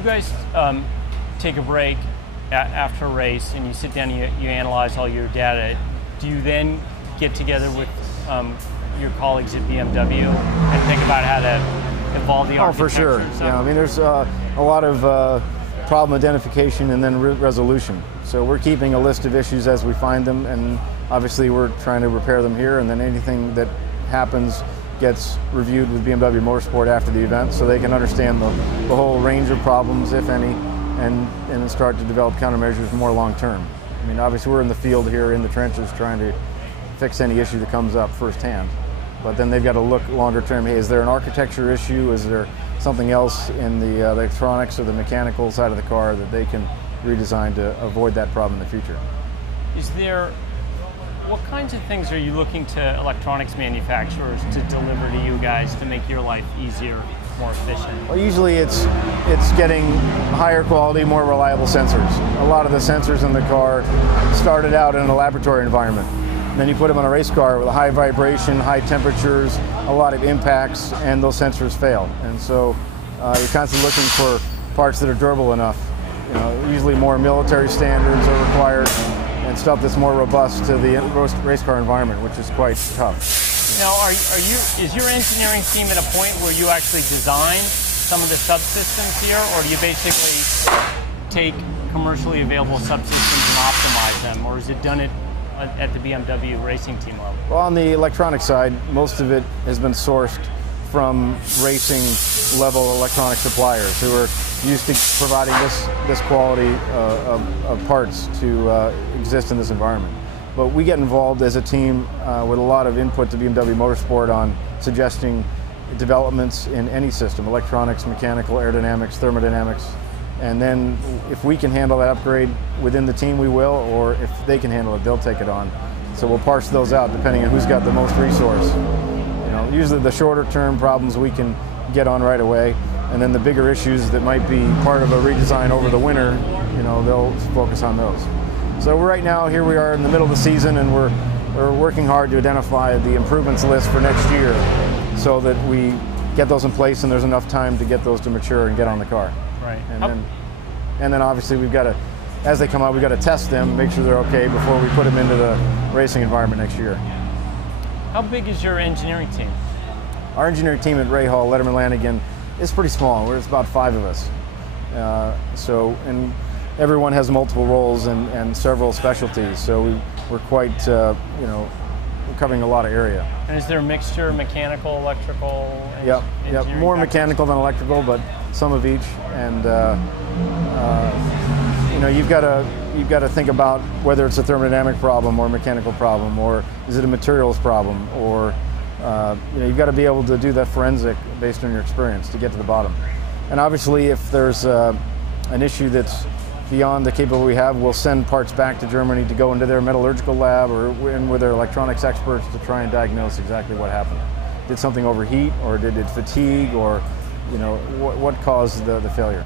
you guys take a break after a race and you sit down and you analyze all your data, do you then get together with your colleagues at BMW and think about how to evolve the architecture? Oh, for sure. Yeah, I mean, there's a lot of problem identification and then resolution. So we're keeping a list of issues as we find them, and obviously we're trying to repair them here, and then anything that happens gets reviewed with BMW Motorsport after the event so they can understand the whole range of problems, if any, and start to develop countermeasures more long term. I mean, obviously we're in the field here in the trenches trying to fix any issue that comes up firsthand. But then they've got to look longer term. Hey, is there an architecture issue? Is there something else in the electronics or the mechanical side of the car that they can redesign to avoid that problem in the future? What kinds of things are you looking to electronics manufacturers to deliver to you guys to make your life easier, more efficient? Well, usually it's getting higher quality, more reliable sensors. A lot of the sensors in the car started out in a laboratory environment. Then you put them on a race car with a high vibration, high temperatures, a lot of impacts, and those sensors fail. And so you're constantly looking for parts that are durable enough. You know, usually more military standards are required and stuff that's more robust to the race car environment, which is quite tough. Now, is your engineering team at a point where you actually design some of the subsystems here, or do you basically take commercially available subsystems and optimize them, or is it done at the BMW racing team level? Well, on the electronic side, most of it has been sourced from racing level electronic suppliers who are used to providing this quality of parts to exist in this environment. But we get involved as a team with a lot of input to BMW Motorsport on suggesting developments in any system, electronics, mechanical, aerodynamics, thermodynamics. And then if we can handle that upgrade within the team, we will, or if they can handle it, they'll take it on. So we'll parse those out depending on who's got the most resource. You know, usually the shorter term problems we can get on right away, and then the bigger issues that might be part of a redesign over the winter, you know, they'll focus on those. So right now, here we are in the middle of the season, and we're working hard to identify the improvements list for next year so that we get those in place and there's enough time to get those to mature and get on the car. Right. And then obviously we've got to, as they come out, we've got to test them, make sure they're okay before we put them into the racing environment next year. How big is your engineering team? Our engineering team at Rahal Letterman Lanigan is pretty small. It's about 5 of us. And everyone has multiple roles and several specialties. So we're quite, you know, we're covering a lot of area. And is there a mixture, mechanical, electrical? Yep. More mechanical than electrical, but some of each. And you know, you've got to think about whether it's a thermodynamic problem or a mechanical problem, or is it a materials problem, or you know, you've got to be able to do that forensic based on your experience to get to the bottom. And obviously, if there's an issue that's beyond the capability we have, we'll send parts back to Germany to go into their metallurgical lab or in with their electronics experts to try and diagnose exactly what happened. Did something overheat, or did it fatigue, or you know, what caused the failure?